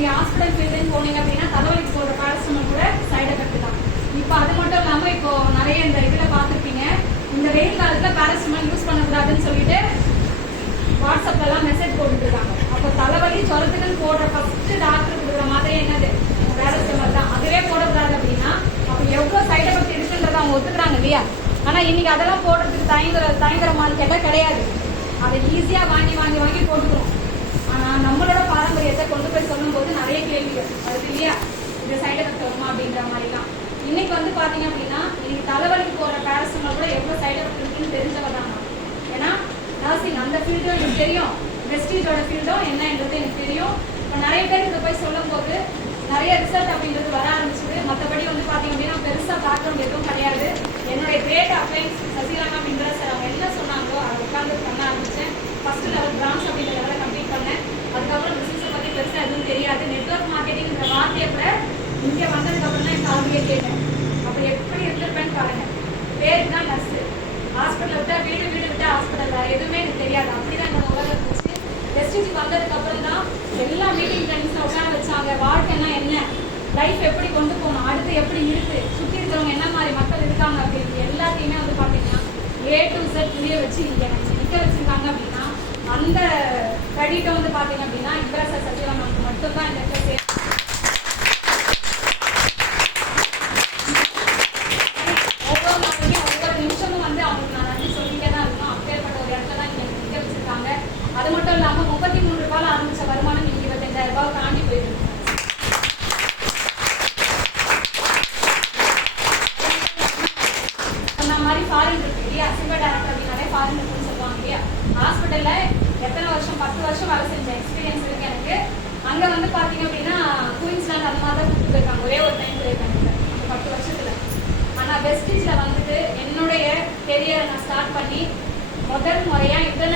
நீங்கள் ஹாஸ்பிட்டல் ஃபீல்டுன்னு போனீங்க அப்படின்னா தலைவலிக்கு போடுற பேரசிட்டமால் கூட சைடு எஃபெக்ட் தான். இப்போ அது மட்டும் இல்லாமல் இப்போ நிறைய இந்த இதில் பார்த்துருப்பீங்க, இந்த வெயில் காலத்தில் பேரசிட்டமால் யூஸ் பண்ணக்கூடாதுன்னு சொல்லிட்டு வாட்ஸ்அப்லாம் மெசேஜ் போட்டுருக்காங்க. அப்போ தலைவலி ஜுரத்துக்குன்னு போடுற ஃபர்ஸ்ட் டாக்டர் கொடுக்குற மாதிரி என்னது பேரசிட்டமால் தான். அதுவே போடக்கூடாது அப்படின்னா அப்போ எவ்வளோ சைடு எஃபெக்ட் இருக்குன்றதை அவங்க ஒத்துக்கிறாங்க இல்லையா? ஆனால் இன்னைக்கு அதெல்லாம் போடுறதுக்கு தயங்குறமான்னு கேட்டால் கிடையாது. அதை ஈஸியாக வாங்கி போட்டுக்கிறோம். ஆனால் நம்மளோட பாரம்பரியத்தை கொண்டு போய் சொல்லும் போது நிறைய கேள்விகள் வருது இல்லையா? இந்த சைடு எஃபெக்ட் வருமா அப்படின்ற மாதிரிலாம். இன்னைக்கு வந்து பார்த்தீங்க அப்படின்னா இன்னைக்கு தலைவலிக்கு போகிற பேரசிட்டமால் கூட எவ்வளோ சைடு எஃபெக்ட் இருக்குன்னு தெரிஞ்சவங்க தான். ஏன்னா நர்சிங் அந்த ஃபீல்டும் எனக்கு தெரியும், வெஸ்டீஜோட ஃபீல்டும் என்னன்றது எனக்கு தெரியும். இப்போ நிறைய பேர் இதை போய் சொல்லும் போது நிறைய ரிசல்ட் அப்படின்றது வர ஆரம்பிச்சுது. மற்றபடி வந்து பார்த்தீங்க அப்படின்னா பெருசாக பேக்ரவுண்ட் எதுவும் கிடையாது. என்னுடைய கிரேட் அப்ளைன்ஸ் சசிகலா அப்படின்ற சார் அவங்க என்ன சொன்னாங்களோ அதை உட்காந்து பண்ண ஆரம்பித்தேன். ஃபர்ஸ்ட் லெவல் பிரான்ச் அப்படின்ற லெவலில் கம்ப்ளீட் பண்ணேன். அதுக்கப்புறம் பிஸ்னஸை பற்றி பெருசாக எதுவும் தெரியாது. நெட்வொர்க் மார்க்கெட்டிங்கிற வார்த்தையை கூட இங்கே வந்ததுக்கப்புறம் தான் என் காலையே கேட்டேன். அப்போ எப்படி இருந்திருப்பேன்னு பாருங்க. பேருக்கு தான் நர்ஸு, ஹாஸ்பிட்டல் விட்டால் வீடு விட்டால் ஹாஸ்பிட்டல், வேறு எதுவுமே எனக்கு தெரியாது. அப்படி தான் என்னோட உலகம் இருந்துச்சு. வெஸ்டிஜ் வந்ததுக்கப்புறம் தான் எல்லா மீட்டிங் ஃப்ரெண்ட்ஸில் உட்கார வச்சாங்க. வாழ்க்கைன்னா என்ன, லைஃப் எப்படி கொண்டு போகணும், அடுத்து எப்படி இருக்குது, சுற்றி இருக்கிறவங்க என்ன மாதிரி மக்கள் இருக்காங்க அப்படின்னு எல்லாத்தையுமே வந்து பார்த்தீங்கன்னா A to Z புரிய வச்சு இங்கே நம்ம நிற்க வச்சுருக்காங்க. அப்படின்னா அந்த கிரெடிட்டை வந்து பார்த்தீங்க அப்படின்னா இம்ப்ரெஸ் சசிகலா நமக்கு மட்டும்தான் இந்த இடத்துல ஒவ்வொரு நிமிஷமும் வந்து அவங்களுக்கு நான் நன்றி சொல்லிட்டே தான் இருக்கணும். அப்பேற்பட்ட ஒரு இடத்துல தான் இங்கே நிற்க வச்சுருக்காங்க. அது மட்டும் இல்லாமல் 33 ரூபாயில் ஆரம்பித்த வருமானம் இன்னைக்கு 25,000 ரூபாய் தாண்டி போயிருக்கு. ஃபாரின் இருக்கு இல்லையா, சிவர் டைரக்டர் அப்படின்னாலே ஃபாரின் இருக்குன்னு சொல்லுவாங்க இல்லையா. ஹாஸ்பிட்டலில் எத்தனை வருஷம் 10 வருஷம் வேலை செஞ்ச எக்ஸ்பீரியன்ஸ் இருக்கு எனக்கு. அங்கே வந்து பார்த்தீங்க அப்படின்னா குயின்ஸ்லாண்ட் அந்த மாதிரி தான் கூப்பிட்டு போயிருக்காங்க. ஒரே ஒரு டைம் போயிருக்காங்க அந்த 10 வருஷத்தில். ஆனால் வெஸ்டீஜில் வந்துட்டு என்னுடைய கெரியரை நான் ஸ்டார்ட் பண்ணி முதல் முறையாக இந்த